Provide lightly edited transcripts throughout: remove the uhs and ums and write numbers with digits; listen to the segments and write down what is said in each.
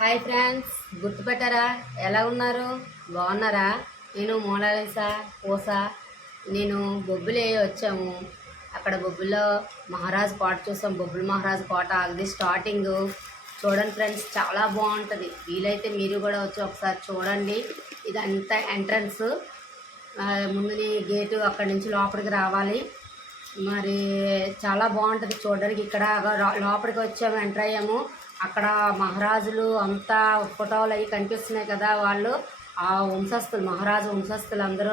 Hi friends, గుర్తుపెట్టారా? ఎలా ఉన్నారు? బాగున్నారా? నేను మోనాలిసా పూసా. నేను బొబ్బులే వచ్చాము. అక్కడ బొబ్బుల్లో మహారాజు కోట చూసాం. బొబ్బుల మహారాజు కోట అది స్టార్టింగ్. చూడండి ఫ్రెండ్స్, చాలా బాగుంటుంది. వీలైతే మీరు కూడా వచ్చి ఒకసారి చూడండి. ఇదంతా ఎంట్రన్స్. ముందుని గేటు, అక్కడి నుంచి లోపలికి రావాలి. మరి చాలా బాగుంటుంది చూడడానికి. ఇక్కడ లోపలికి వచ్చాము, ఎంటర్ అయ్యాము. అక్కడ మహారాజులు అంతా ఫోటోలు అవి కనిపిస్తున్నాయి కదా, వాళ్ళు ఆ వంశస్థులు, మహారాజు వంశస్థులు అందరూ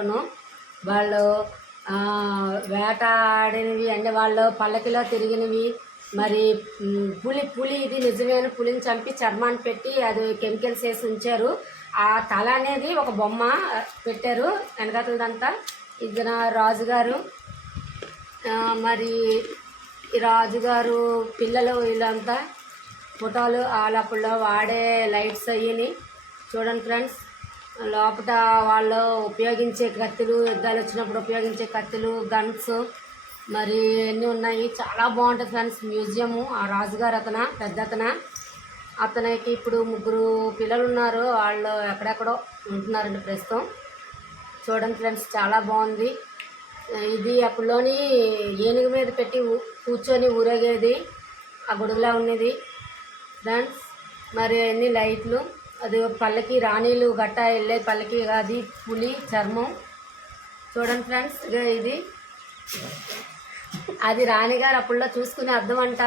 వాళ్ళు వేటాడినవి అంటే వాళ్ళు పల్లకిలో తిరిగినవి. మరి పులి ఇది నిజమైన పులిని చంపి చర్మాన్ని పెట్టి అది కెమికల్స్ వేసి ఉంచారు. ఆ తల అనేది ఒక బొమ్మ పెట్టారు వెనకతలదంతా. ఇది నా రాజుగారు. మరి రాజుగారు పిల్లలు వీళ్ళంతా ఫోటోలు వాళ్ళప్పుడు వాడే లైట్స్ అయ్యి చూడండి ఫ్రెండ్స్. లోపల వాళ్ళు ఉపయోగించే కత్తులు, యుద్ధాలు వచ్చినప్పుడు ఉపయోగించే కత్తులు, గన్స్ మరి అన్నీ ఉన్నాయి. చాలా బాగుంటుంది ఫ్రెండ్స్ మ్యూజియము. ఆ రాజుగారు అతనికి ఇప్పుడు 3 పిల్లలు ఉన్నారు. వాళ్ళు ఎక్కడెక్కడో ఉంటున్నారండి ప్రస్తుతం. చూడండి ఫ్రెండ్స్, చాలా బాగుంది. ఇది అప్పుడులోని ఏనుగు మీద పెట్టి కూర్చొని ఊరేగేది ఆ గొడుగులా ఉన్నది ఫ్రెండ్స్. మరి అన్ని లైట్లు, అది పల్లకి రాణీలు గట్టా వెళ్ళే పల్లకి, అది పులి చర్మం. చూడండి ఫ్రెండ్స్, ఇది అది రాణిగారు అప్పుడులో చూసుకునే అర్థం అంట.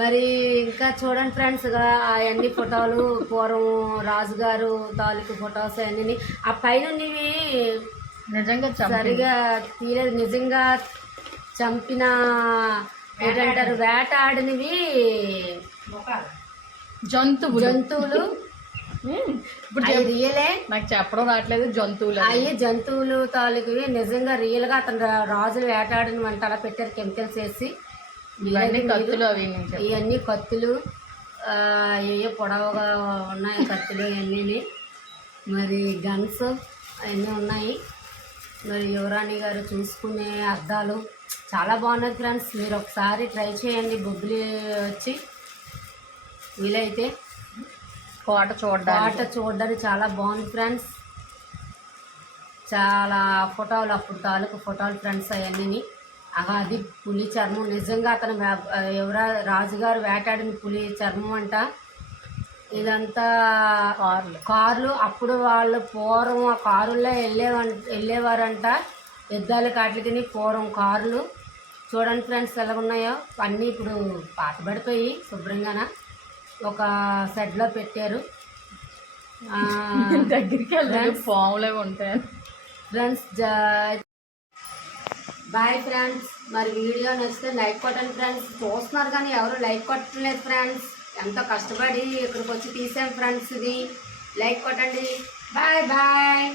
మరి ఇంకా చూడండి ఫ్రెండ్స్, అవన్నీ ఫోటోలు పూర్వం రాజుగారు తాలూకు ఫొటోస్ అన్నీ. ఆ పైన నిజంగా సరిగా తీయలేదు. నిజంగా చంపిన ఏంటంటారు, వేటాడినవి జంతువులు. ఇప్పుడు రియలే, నాకు చెప్పడం రావట్లేదు. జంతువులు తాలూకువి నిజంగా రియల్గా అతను రాజులు వేటాడినవి అంట. అలా పెట్టారు కెమికల్స్ వేసి. ఇవన్నీ కత్తులు, ఏ పొడవుగా ఉన్నాయి కత్తులు ఇవన్నీ. మరి గన్స్ అవన్నీ ఉన్నాయి. మరి యువరాణి గారు చూసుకునే అద్దాలు చాలా బాగున్నది ఫ్రెండ్స్. మీరు ఒకసారి ట్రై చేయండి బొబ్బిలి వచ్చి వీలైతే. కోట చూడడానికి చాలా బాగుంది ఫ్రెండ్స్. చాలా ఫోటోలు, అప్పుడు తాలూకు ఫోటోలు ఫ్రెండ్స్ అవన్నీ. అది పులి చర్మం. నిజంగా అతను రాజుగారు వేటాడిన పులి చర్మం అంట. ఇదంతా కార్లు. అప్పుడు వాళ్ళు పూర్వం ఆ కారుల్లో వెళ్ళేవారంట యుద్ధాలు కాట్లకి. పూర్వం కార్లు చూడండి ఫ్రెండ్స్ ఎలా ఉన్నాయో. అన్నీ ఇప్పుడు పాతబడిపోయి శుభ్రంగాన ఒక సెడ్లో పెట్టారు. దగ్గరికి వెళ్ళి పాములే ఉంటాయి ఫ్రెండ్స్. Bye friends. మరి వీడియో నచ్చితే లైక్ కొట్టండి ఫ్రెండ్స్. చూస్తున్నారు కానీ ఎవరు లైక్ కొట్టలేదు ఫ్రెండ్స్. ఎంతో కష్టపడి ఇక్కడికి వచ్చి తీసాం ఫ్రెండ్స్. ఇది లైక్ కొట్టండి. Bye bye.